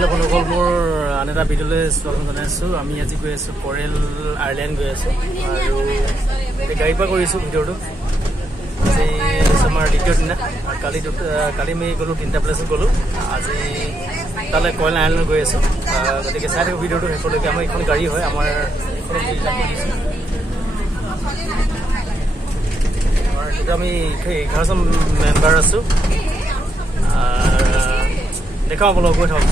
Hello' বন্ধুসকল, মোৰ আন এটা ভিডিঅ'লৈ স্বাগতম জনাইছোঁ। আমি আজি গৈ আছোঁ কৰেল আইলেণ্ড গৈ আছোঁ আৰু গাড়ীৰ পৰা কৰিছোঁ ভিডিঅ'টো। আজি আমাৰ দ্বিতীয় দিনা। কালি আমি গ'লোঁ 3টা প্লেছত গ'লোঁ, আজি তালৈ কৰেল আইলেণ্ড গৈ আছোঁ। গতিকে চাই থাকোঁ ভিডিঅ'টো শেষলৈকে। আমাৰ এইখন গাড়ী হয়, আমাৰ আমি 11জন মেম্বাৰ আছোঁ। দেখাওঁ বোলো, গৈ থাকক।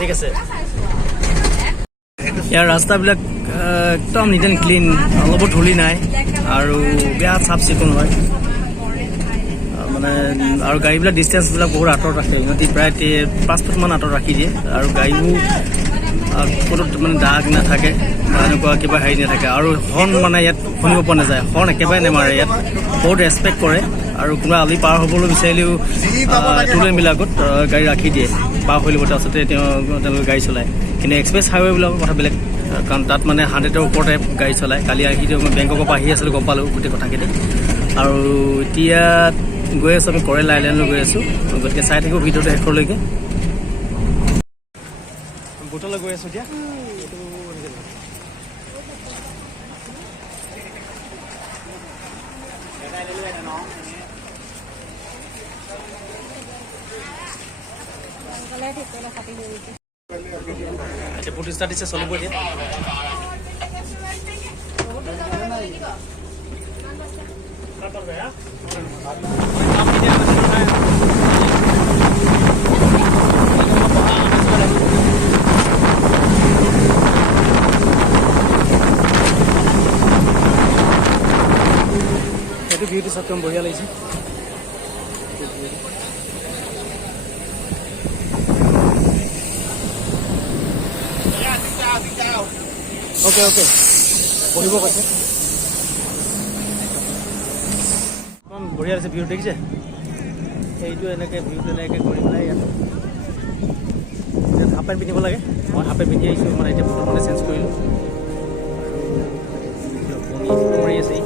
ঠিক আছে। ইয়াৰ ৰাস্তাবিলাক একদম নিট এণ্ড ক্লিন, অলপো ধূলি নাই আৰু বেয়া চাফ চিকুণ হয় মানে। আৰু গাড়ীবিলাক ডিষ্টেঞ্চবিলাক বহুত আঁতৰত ৰাখে, সিহঁতি প্ৰায় 5 ফুটমান আঁতৰত ৰাখি দিয়ে। আৰু গাড়ীবোৰ ক'তো মানে দাগ নাথাকে বা এনেকুৱা কিবা হেৰি নাথাকে। আৰু হৰ্ণ মানে ইয়াত শুনিব পৰা নাযায়, হৰ্ণ একেবাৰে নেমাৰে। ইয়াত বহুত ৰেচপেক্ট কৰে আৰু কোনোবা আলি পাৰ হ'বলৈ বিচাৰিলেও টু লেনবিলাকত গাড়ী ৰাখি দিয়ে, পাৰ হৈ ল'ব, তাৰপিছতে তেওঁলোকে গাড়ী চলায়। কিন্তু এক্সপ্ৰেছ হাইৱেবিলাকৰ কথা বেলেগ, কাৰণ তাত মানে 100ৰ ওপৰতে গাড়ী চলায়। কালি আহি মই বেংকৰ পৰা আহি আছিলোঁ, গম পালোঁ গোটেই কথাখিনি। আৰু এতিয়া গৈ আছোঁ আমি কৰেল আইলেণ্ডলৈ গৈ আছোঁ। গতিকে চাই থাকোঁ ভিডিঅ'টো শেষলৈকে। বোটলৈ গৈ আছোঁ এতিয়া। আচ্ছা, প্ৰতিষ্ঠা দিছে, চলিব এতিয়া। এইটো ভিউটো একদম বঢ়িয়া লাগিছে। অ'কে অ'কে, পঢ়িব কৈছে। ইমান বঢ়িয়া আছে ভিউ, দেখিছে? এইটো এনেকৈ ভিউটো এনেকৈ কৰি পেলাই ইয়াত হাফ পেণ্ট পিন্ধিব লাগে। মই হাফ পেণ্ট পিন্ধি আহিছোঁ, মানে এতিয়া মানে চেঞ্জ কৰিলোঁ। কৰি আছে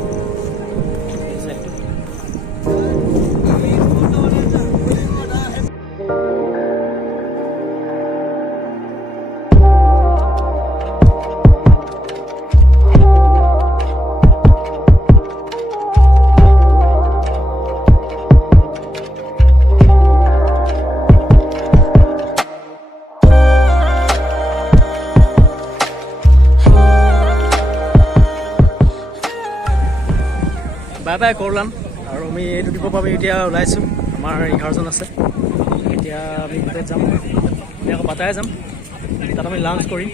বাই বাই কৰলাম। আৰু আমি এইটো দ্বীপৰ পৰা আমি এতিয়া ওলাইছোঁ। আমাৰ 11জন আছে। এতিয়া আমি ভিতৰত যাম, আমি আকৌ বাটাই যাম, তাত আমি লাঞ্চ কৰিম।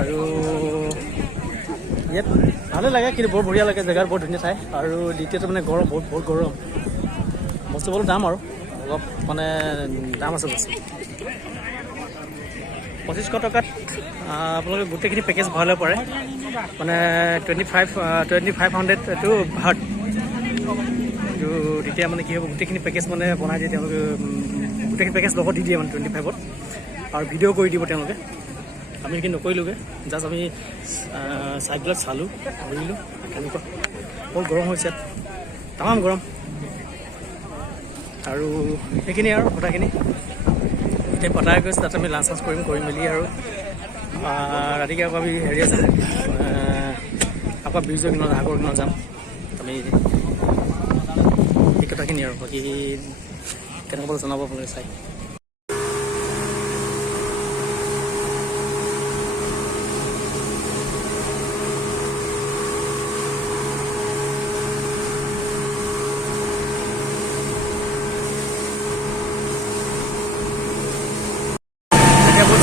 আৰু ইয়াত ভালে লাগে, কিন্তু বৰ বঢ়িয়া লাগে, জেগাত বৰ ধুনীয়া ঠাই। আৰু দ্বিতীয়তে মানে গৰম, বহুত গৰম। বস্তুবোৰ দাম আৰু অলপ মানে দাম আছে বস্তু। 2500 টকাত আপোনালোকে গোটেইখিনি পেকেজ ভৰাই ল'ব পাৰে। মানে 2500 এইটো ভাত। কিন্তু তেতিয়া মানে কি হ'ব, গোটেইখিনি পেকেজ মানে বনাই দিয়ে তেওঁলোকে, গোটেইখিনি পেকেজ লগত দি দিয়ে মানে 25ত। আৰু ভিডিঅ' কৰি দিব তেওঁলোকে। আমি সেইখিনি নকৰিলোগৈ, জাষ্ট আমি চাইডবিলাক চালোঁ, ঘূৰিলোঁ। কেনেকুৱা বহুত গৰম হৈছে ইয়াত, তামাম গৰম। আৰু সেইখিনি আৰু কথাখিনি এতিয়া পতাই গৈছে। তাত আমি লাঞ্চ কৰি মেলি আৰু ৰাতিকৈ আকৌ আমি হেৰি আছে, আকৌ ব্ৰিজৰ কিনাৰত, সাগৰ কিনাৰত যাম। আমি সেই কথাখিনি আৰু বাকী কেনেকুৱা পালে জনাব আপোনালোকে চাই।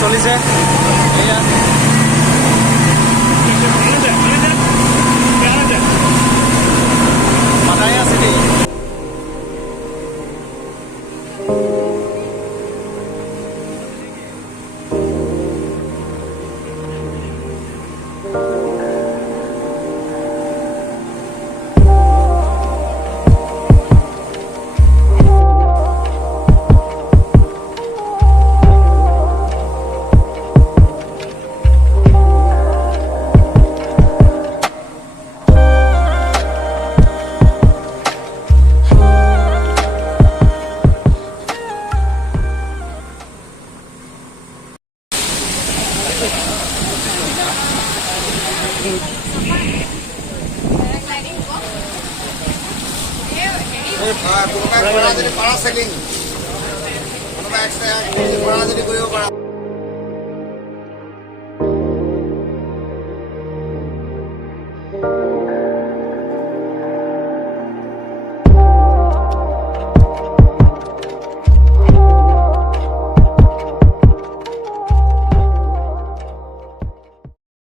চলিছে এয়া মাথায় আছে দেই। কোনোবাই কৰা যদি পাৰা চেলিং কোনোবাই এক্সট্ৰা কৰা যদি কৰিব পাৰা